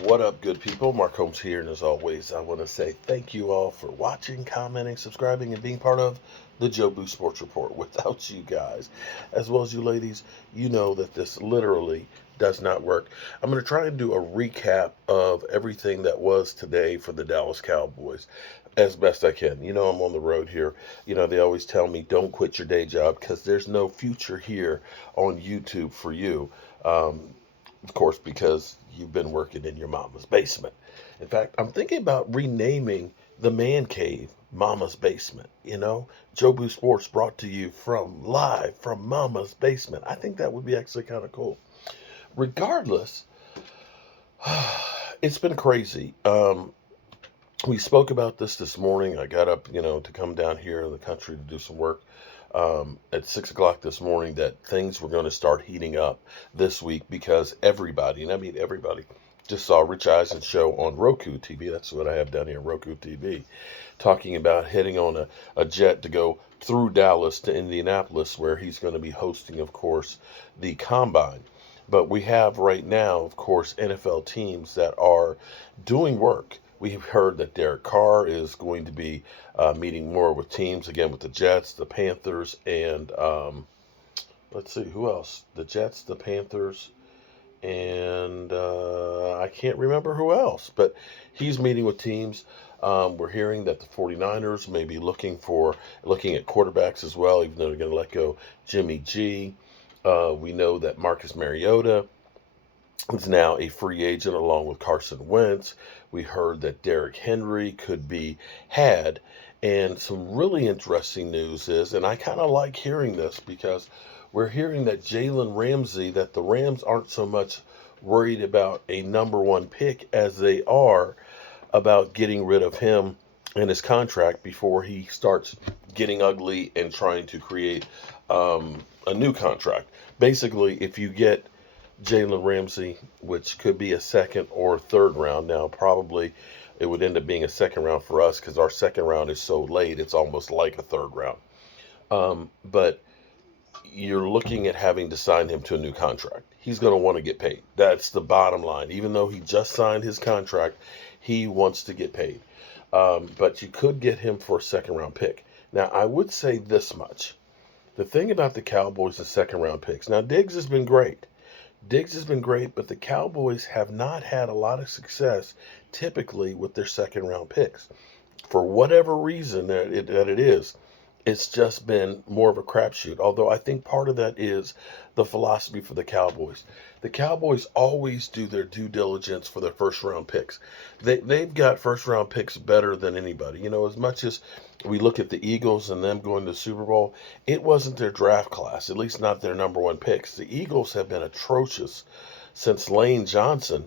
What up, good people? Mark Holmes here, and as always, I want to say thank you all for watching, commenting, subscribing, and being part of the Joe Boo Sports Report. Without you guys, as well as you ladies, you know that this literally does not work. I'm going to try and do a recap of everything that was today for the Dallas Cowboys as best I can. You know, I'm on the road here. You know, they always tell me don't quit your day job because there's no future here on YouTube for you. Um, of course, because you've been working in your mama's basement. In fact, I'm thinking about renaming the man cave Mama's Basement. You know, Jobu Sports brought to you from live from Mama's Basement. I think that would be actually kind of cool. Regardless, it's been crazy. We spoke about this morning. I got up, to come down here in the country to do some work at 6 o'clock this morning that things were going to start heating up this week because everybody, and I mean everybody, just saw Rich Eisen's show on Roku TV. That's what I have down here, Roku TV, talking about heading on a jet to go through Dallas to Indianapolis, where he's going to be hosting, of course, the combine. But we have right now, of course, NFL teams that are doing work. We've heard that Derek Carr is going to be meeting more with teams again with the Jets, the Panthers, and let's see who else. The Jets, the Panthers, and I can't remember who else. But he's meeting with teams. We're hearing that the 49ers may be looking at quarterbacks as well, even though they're going to let go Jimmy G. We know that Marcus Mariota is now a free agent along with Carson Wentz. We heard that Derrick Henry could be had. And some really interesting news is, and I kind of like hearing this because we're hearing that Jalen Ramsey, that the Rams aren't so much worried about a number one pick as they are about getting rid of him and his contract before he starts getting ugly and trying to create a new contract. Basically, if you get Jalen Ramsey, which could be a second or third round. Now, probably it would end up being a second round for us because our second round is so late, it's almost like a third round. But you're looking at having to sign him to a new contract. He's going to want to get paid. That's the bottom line. Even though he just signed his contract, he wants to get paid. But you could get him for a second round pick. Now, I would say this much. The thing about the Cowboys is second round picks. Now, Diggs has been great. But the Cowboys have not had a lot of success typically with their second round picks. For whatever reason that it is, it's just been more of a crapshoot. Although I think part of that is the philosophy for the Cowboys. The Cowboys always do their due diligence for their first round picks. They've got first round picks better than anybody. You know, as much as we look at the Eagles and them going to the Super Bowl, it wasn't their draft class, at least not their number one picks. The Eagles have been atrocious since Lane Johnson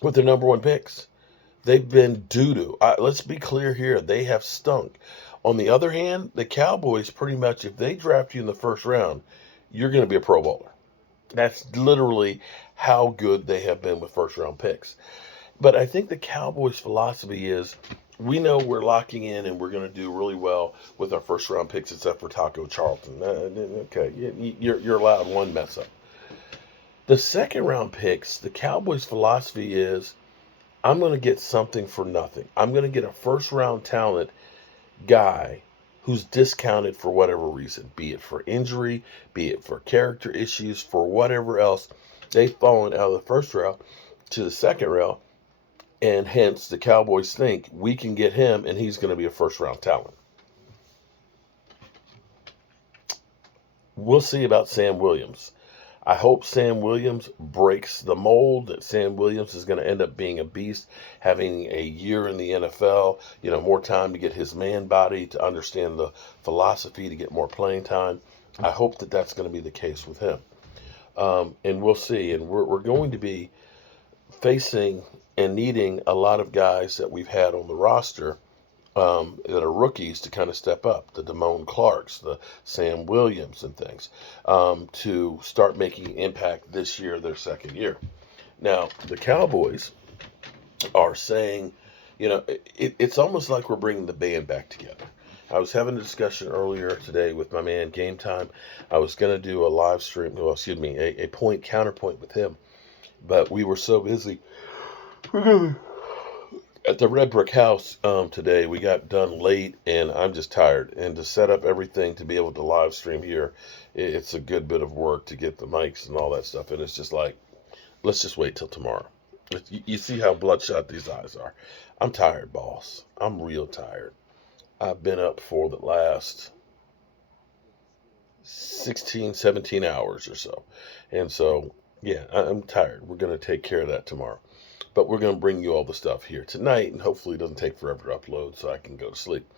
with their number one picks. They've been doo-doo. Let's be clear here. They have stunk. On the other hand, the Cowboys pretty much, if they draft you in the first round, you're going to be a Pro Bowler. That's literally how good they have been with first round picks. But I think the Cowboys' philosophy is we know we're locking in and we're going to do really well with our first round picks, except for Taco Charlton. Okay, you're allowed one mess up. The second round picks, the Cowboys' philosophy is I'm going to get something for nothing. I'm going to get a first round talent guy who's discounted for whatever reason, be it for injury, be it for character issues, for whatever else. They've fallen out of the first round to the second round, and hence the Cowboys think we can get him and he's going to be a first round talent. We'll see about Sam Williams. I hope Sam Williams breaks the mold, that Sam Williams is going to end up being a beast, having a year in the NFL, more time to get his man body, to understand the philosophy, to get more playing time. I hope that that's going to be the case with him. And we'll see. And we're going to be facing and needing a lot of guys that we've had on the roster that are rookies to kind of step up, the Damone Clarks, the Sam Williams and things, to start making impact this year, their second year. Now, the Cowboys are saying, it's almost like we're bringing the band back together. I was having a discussion earlier today with my man Game Time. I was going to do a live stream, a point counterpoint with him, but we were so busy At the Red Brick House today, we got done late, and I'm just tired. And to set up everything to be able to live stream here, it's a good bit of work to get the mics and all that stuff. And it's just like, let's just wait till tomorrow. You see how bloodshot these eyes are. I'm tired, boss. I'm real tired. I've been up for the last 16, 17 hours or so. And so, yeah, I'm tired. We're going to take care of that tomorrow. But we're going to bring you all the stuff here tonight, and hopefully it doesn't take forever to upload so I can go to sleep.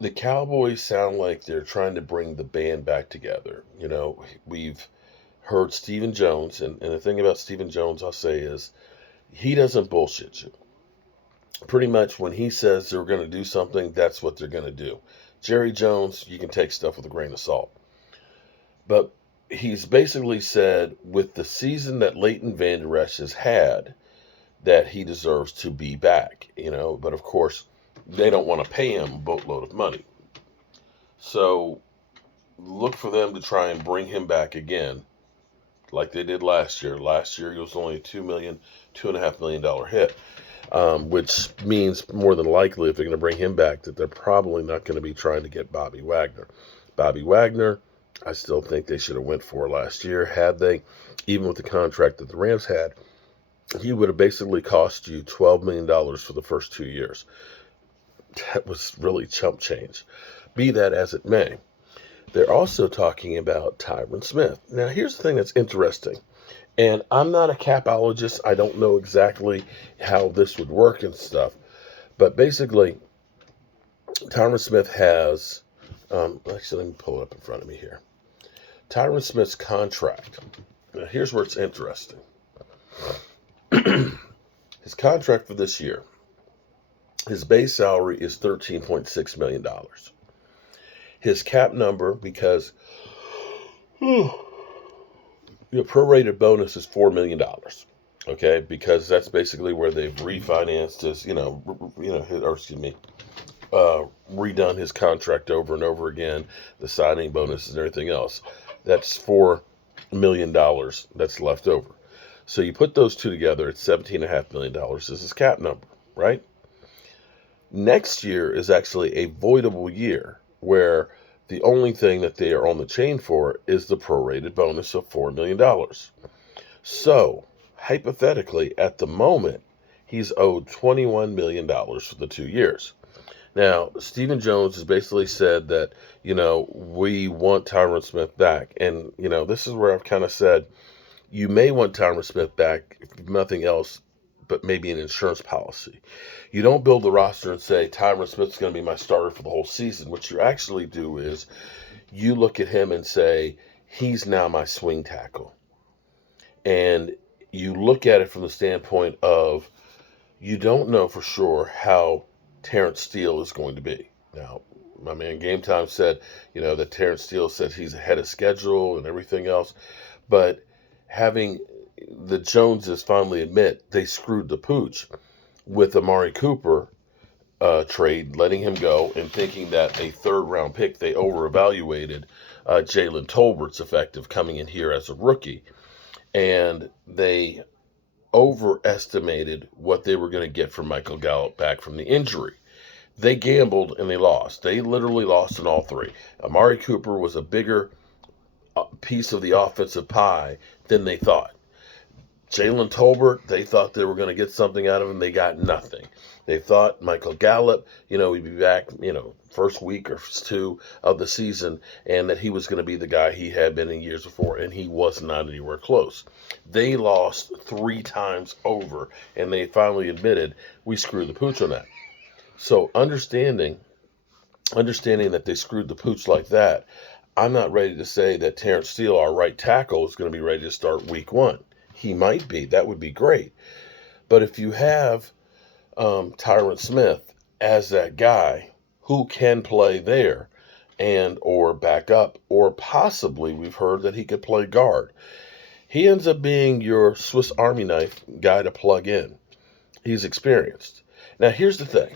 The Cowboys sound like they're trying to bring the band back together. You know, we've heard Stephen Jones, and the thing about Stephen Jones, I'll say, is he doesn't bullshit you. Pretty much when he says they're going to do something, that's what they're going to do. Jerry Jones, you can take stuff with a grain of salt. But he's basically said with the season that Leighton Vander Esch has had, that he deserves to be back, you know. But of course, they don't want to pay him a boatload of money. So look for them to try and bring him back again, like they did last year. Last year, he was only a $2.5 million hit, which means more than likely, if they're going to bring him back, that they're probably not going to be trying to get Bobby Wagner. Bobby Wagner, I still think they should have went for last year. Had they, even with the contract that the Rams had, he would have basically cost you $12 million for the first 2 years. That was really chump change. Be that as it may, they're also talking about Tyron Smith. Now, here's the thing that's interesting. And I'm not a capologist. I don't know exactly how this would work and stuff. But basically, Tyron Smith has, actually, let me pull it up in front of me here. Tyron Smith's contract. Now, here's where it's interesting. His contract for this year, his base salary is $13.6 million. His cap number, because your prorated bonus is $4 million. Okay, because that's basically where they've refinanced his, redone his contract over and over again, the signing bonuses and everything else. That's $4 million that's left over. So you put those two together, it's $17.5 million is his cap number, right? Next year is actually a voidable year where the only thing that they are on the chain for is the prorated bonus of $4 million. So, hypothetically, at the moment, he's owed $21 million for the 2 years. Now, Stephen Jones has basically said that, we want Tyron Smith back. And, this is where I've kind of said, you may want Tyron Smith back, if nothing else, but maybe an insurance policy. You don't build the roster and say, Tyron Smith's going to be my starter for the whole season. What you actually do is you look at him and say, he's now my swing tackle. And you look at it from the standpoint of, you don't know for sure how Terrence Steele is going to be. Now, my man Game Time said, that Terrence Steele said he's ahead of schedule and everything else. But having the Joneses finally admit they screwed the pooch with Amari Cooper trade, letting him go, and thinking that a third-round pick, they overevaluated Jalen Tolbert's effective coming in here as a rookie. And they overestimated what they were going to get from Michael Gallup back from the injury. They gambled and they lost. They literally lost in all three. Amari Cooper was a bigger piece of the offensive pie than they thought. Jalen Tolbert, they thought they were going to get something out of him. They got nothing. They thought Michael Gallup, he'd be back, first week or two of the season, and that he was going to be the guy he had been in years before, and he was not anywhere close. They lost 3 times over, and they finally admitted, we screwed the pooch on that. So understanding that they screwed the pooch like that, I'm not ready to say that Terrence Steele, our right tackle, is going to be ready to start week 1. He might be. That would be great. But if you have Tyron Smith as that guy who can play there and or back up, or possibly we've heard that he could play guard, he ends up being your Swiss Army knife guy to plug in. He's experienced. Now, here's the thing.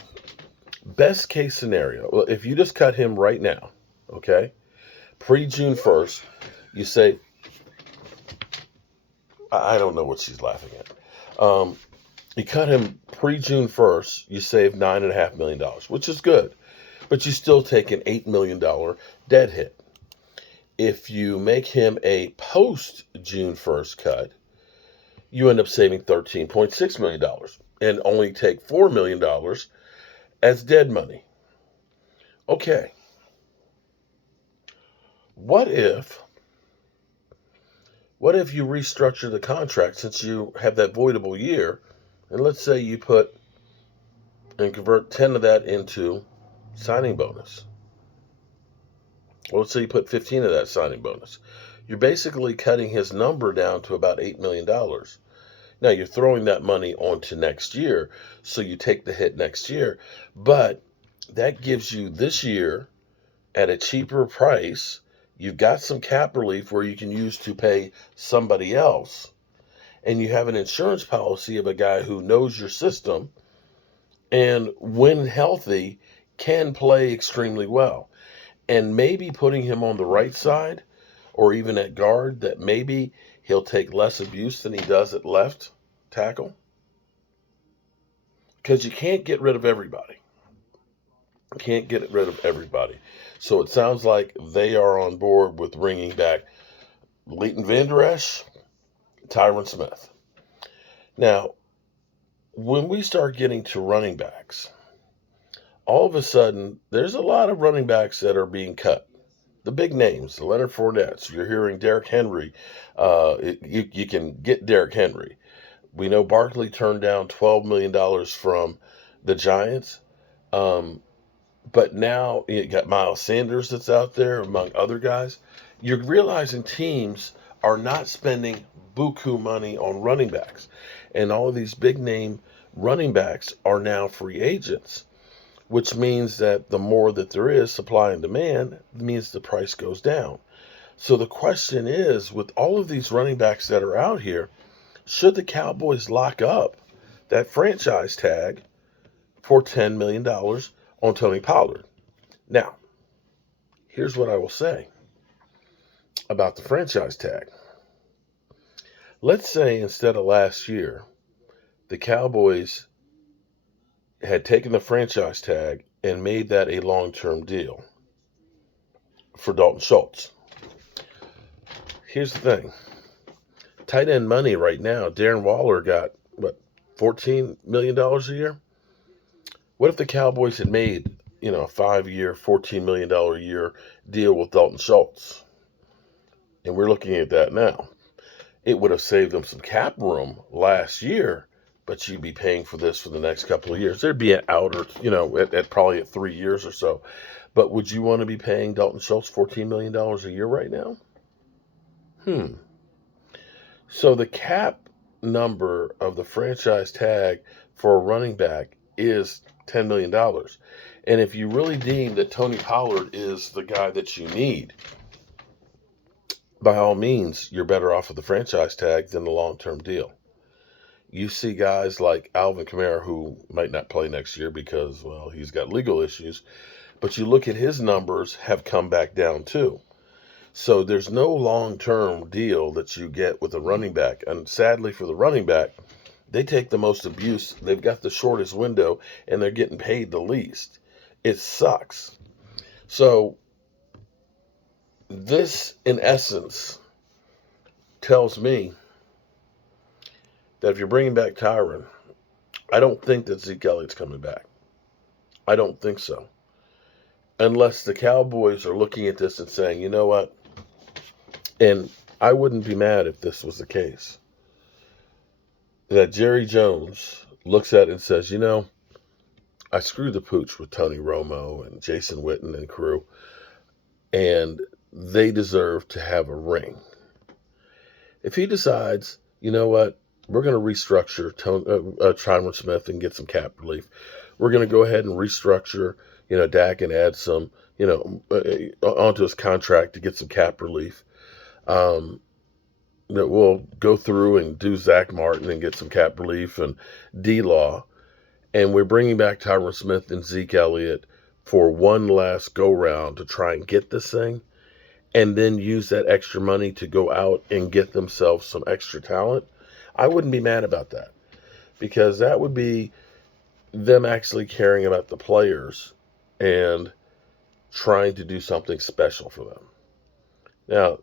Best case scenario, if you just cut him right now, okay, pre-June 1st, you say, I don't know what she's laughing at. You cut him pre-June 1st, you save $9.5 million, which is good, but you still take an $8 million dead hit. If you make him a post-June 1st cut, you end up saving $13.6 million and only take $4 million as dead money. Okay. What if you restructure the contract since you have that voidable year, and let's say you put and convert 10 of that into signing bonus? Well, let's say you put 15 of that signing bonus. You're basically cutting his number down to about $8 million. Now, you're throwing that money onto next year, so you take the hit next year, but that gives you this year at a cheaper price. You've got some cap relief where you can use to pay somebody else, and you have an insurance policy of a guy who knows your system and, when healthy, can play extremely well. And maybe putting him on the right side or even at guard, that maybe he'll take less abuse than he does at left tackle. Because you can't get rid of everybody. Can't get rid of everybody. So it sounds like they are on board with bringing back Leighton, Vander, Esch, Tyron Smith. Now, when we start getting to running backs, all of a sudden, there's a lot of running backs that are being cut. The big names, the Leonard Fournettes. You're hearing Derrick Henry. You can get Derrick Henry. We know Barkley turned down $12 million from the Giants. But now you got Miles Sanders that's out there, among other guys. You're realizing teams are not spending buku money on running backs. And all of these big name running backs are now free agents, which means that the more that there is supply and demand, means the price goes down. So the question is, with all of these running backs that are out here, should the Cowboys lock up that franchise tag for $10 million on Tony Pollard? Now, here's what I will say about the franchise tag. Let's say instead of last year, the Cowboys had taken the franchise tag and made that a long-term deal for Dalton Schultz. Here's the thing. Tight end money right now, Darren Waller got, $14 million a year? What if the Cowboys had made, a 5-year, $14 million a year deal with Dalton Schultz? And we're looking at that now. It would have saved them some cap room last year, but you'd be paying for this for the next couple of years. There'd be an out, or, at probably 3 years or so. But would you want to be paying Dalton Schultz $14 million a year right now? So the cap number of the franchise tag for a running back is $10 million. And if you really deem that Tony Pollard is the guy that you need, by all means, you're better off with the franchise tag than the long-term deal. You see guys like Alvin Kamara, who might not play next year because, he's got legal issues. But you look at his numbers have come back down too. So there's no long-term deal that you get with a running back. And sadly for the running back, they take the most abuse. They've got the shortest window, and they're getting paid the least. It sucks. So this, in essence, tells me that if you're bringing back Tyron, I don't think that Zeke Elliott's coming back. I don't think so. Unless the Cowboys are looking at this and saying, you know what? And I wouldn't be mad if this was the case. That Jerry Jones looks at it and says, I screwed the pooch with Tony Romo and Jason Witten and crew, and they deserve to have a ring. If he decides, you know what, we're going to restructure Tyron Smith and get some cap relief. We're going to go ahead and restructure, Dak, and add some, onto his contract to get some cap relief. We'll go through and do Zach Martin and get some cap relief and D-Law. And we're bringing back Tyron Smith and Zeke Elliott for one last go-round to try and get this thing, and then use that extra money to go out and get themselves some extra talent. I wouldn't be mad about that. because that would be them actually caring about the players and trying to do something special for them. Now,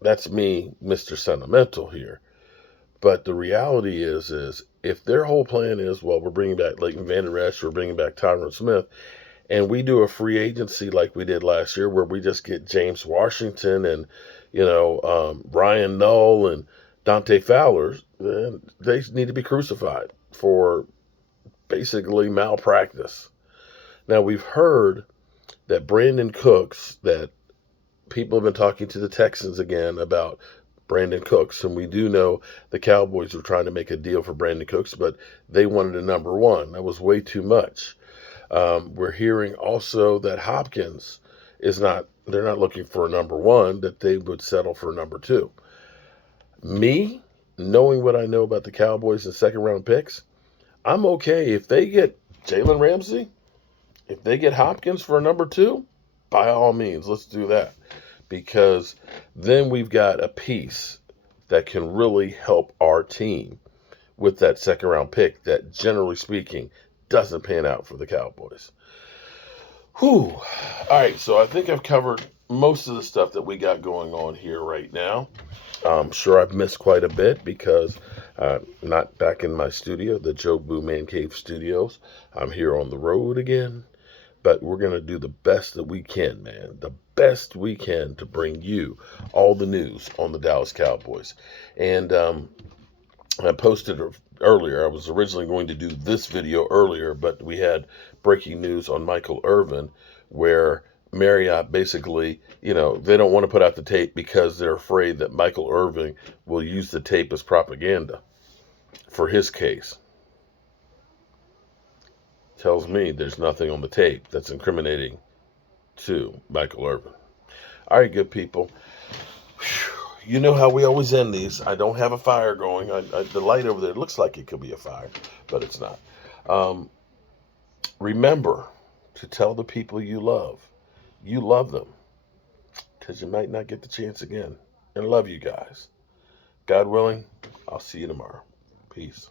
that's me, Mr. Sentimental here. But the reality is if their whole plan is, well, we're bringing back Leighton, Vander, Esch, we're bringing back Tyron Smith, and we do a free agency like we did last year, where we just get James Washington and Ryan Null and Dante Fowler, then they need to be crucified for basically malpractice. Now we've heard that Brandon Cooks, that people have been talking to the Texans again about Brandon Cooks, and we do know the Cowboys were trying to make a deal for Brandon Cooks, but they wanted a number one. That was way too much. We're hearing also that Hopkins they're not looking for a number one, that they would settle for a number two. Me, knowing what I know about the Cowboys and second round picks, I'm okay if they get Jalen Ramsey, if they get Hopkins for a number two, by all means, let's do that. Because then we've got a piece that can really help our team with that second round pick that, generally speaking, doesn't pan out for the Cowboys. Whew. All right, so I think I've covered most of the stuff that we got going on here right now. I'm sure I've missed quite a bit because I'm not back in my studio, the Joe Boo Man Cave Studios. I'm here on the road again, but we're going to do the best that we can, man. The best we can to bring you all the news on the Dallas Cowboys. And I posted earlier, I was originally going to do this video earlier, but we had breaking news on Michael Irvin, where Marriott basically, they don't want to put out the tape because they're afraid that Michael Irvin will use the tape as propaganda for his case. Tells me there's nothing on the tape that's incriminating to Michael Irvin. All right, good people. You know how we always end these. I don't have a fire going. The light over there looks like it could be a fire, but it's not. Remember to tell the people you love them, because you might not get the chance again. And love you guys. God willing, I'll see you tomorrow. Peace.